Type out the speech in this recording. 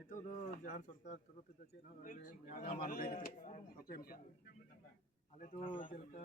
itu do jahan सरकार तरफ से चेन मेरा मान उड़े के अपे आले तो जेलका